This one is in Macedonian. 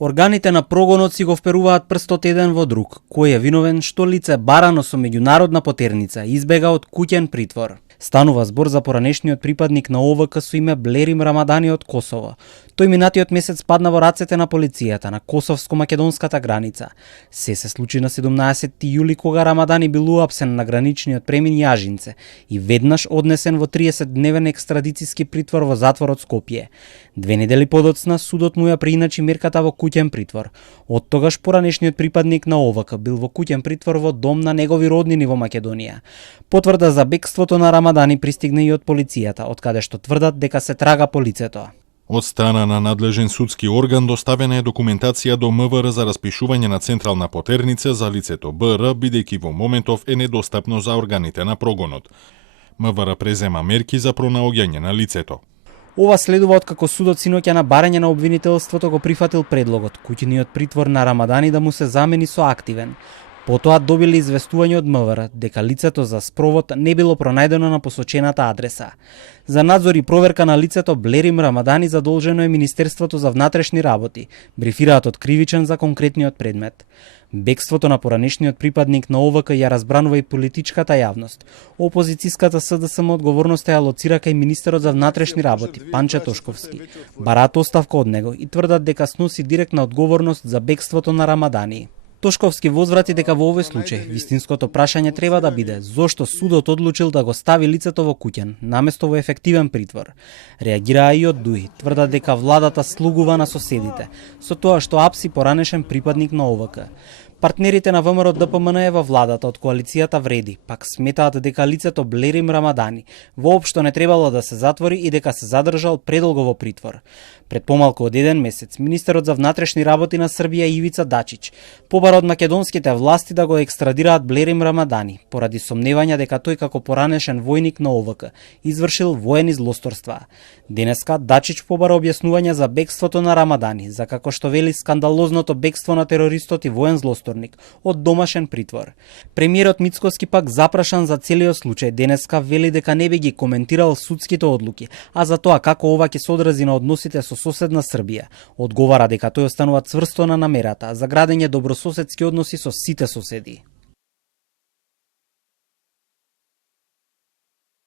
Органите на прогонот си го вперуваат прстот еден во друг. Кој е виновен што лице барано со меѓународна потерница избега од куќен притвор. Станува збор за поранешниот припадник на ОВК со име Блерим Рамадани од Косово. Тој минатиот месец падна во рацете на полицијата на косовско-македонската граница. Се случи на 17 јули кога Рамадани бил уапсен на граничниот премин Јажинце и веднаш однесен во 30-дневен екстрадициски притвор во затворот Скопје. 2 недели подоцна судот му ја преиначи мерката во куќен притвор. Од тогаш поранешниот припадник на ОВК бил во куќен притвор во дом на негови роднини во Македонија. Потврда за бегството на Рамадани пристигна и од полицијата, од каде што тврдат дека се трага по лицето. Од страна на надлежен судски орган доставена е документација до МВР за распишување на централна потерница за лицето БР, бидејќи во моментов е недостапно за органите на прогонот. МВР презема мерки за пронаоѓање на лицето. Ова следува откако судот синоќа на барање на обвинителството го прифатил предлогот куќниот притвор на Рамадани да му се замени со активен. Потоа добили известување од МВР дека лицето за спровод не било пронајдено на посочената адреса. За надзор и проверка на лицето Блерим Рамадани задолжено е Министерството за внатрешни работи, брифираат од кривичен за конкретниот предмет. Бегството на поранешниот припадник на ОВК ја разбранува и политичката јавност. Опозицијската СДСМ одговорноста ја лоцира кај министерот за внатрешни работи Панче Тошковски. Бараат оставка од него и тврдат дека сноси директна одговорност за бегството на Рамадани. Тошковски возврати дека во овој случај вистинското прашање треба да биде зошто судот одлучил да го стави лицето во куќен, наместо во ефективен притвор. Реагираа и од ДУИ, тврдат дека владата слугува на соседите, со тоа што апси поранешен припадник на ОВК. Партнерите на ВМРО ДПМН е во владата од коалицијата Вреди, пак сметаат дека лицето Блерим Рамадани воопшто не требало да се затвори и дека се задржал предолго во притвор. Пред помалку од еден месец, министерот за внатрешни работи на Србија Ивица Дачич побара од македонските власти да го екстрадираат Блерим Рамадани, поради сомневања дека тој како поранешен војник на ОВК извршил воени злосторства. Денеска Дачич побара објаснување за бегството на Рамадани, за како што вели скандалозното бегство на терористот и воен злосторник од домашен притвор. Премиерот Мицкоски пак запрашан за целиот случај денеска вели дека не би ги коментирал судските одлуки, а за тоа како ова ќе се одрази на односите со соседна Србија. Одговара дека тој останува цврсто на намерата за градење добрососедски односи со сите соседи.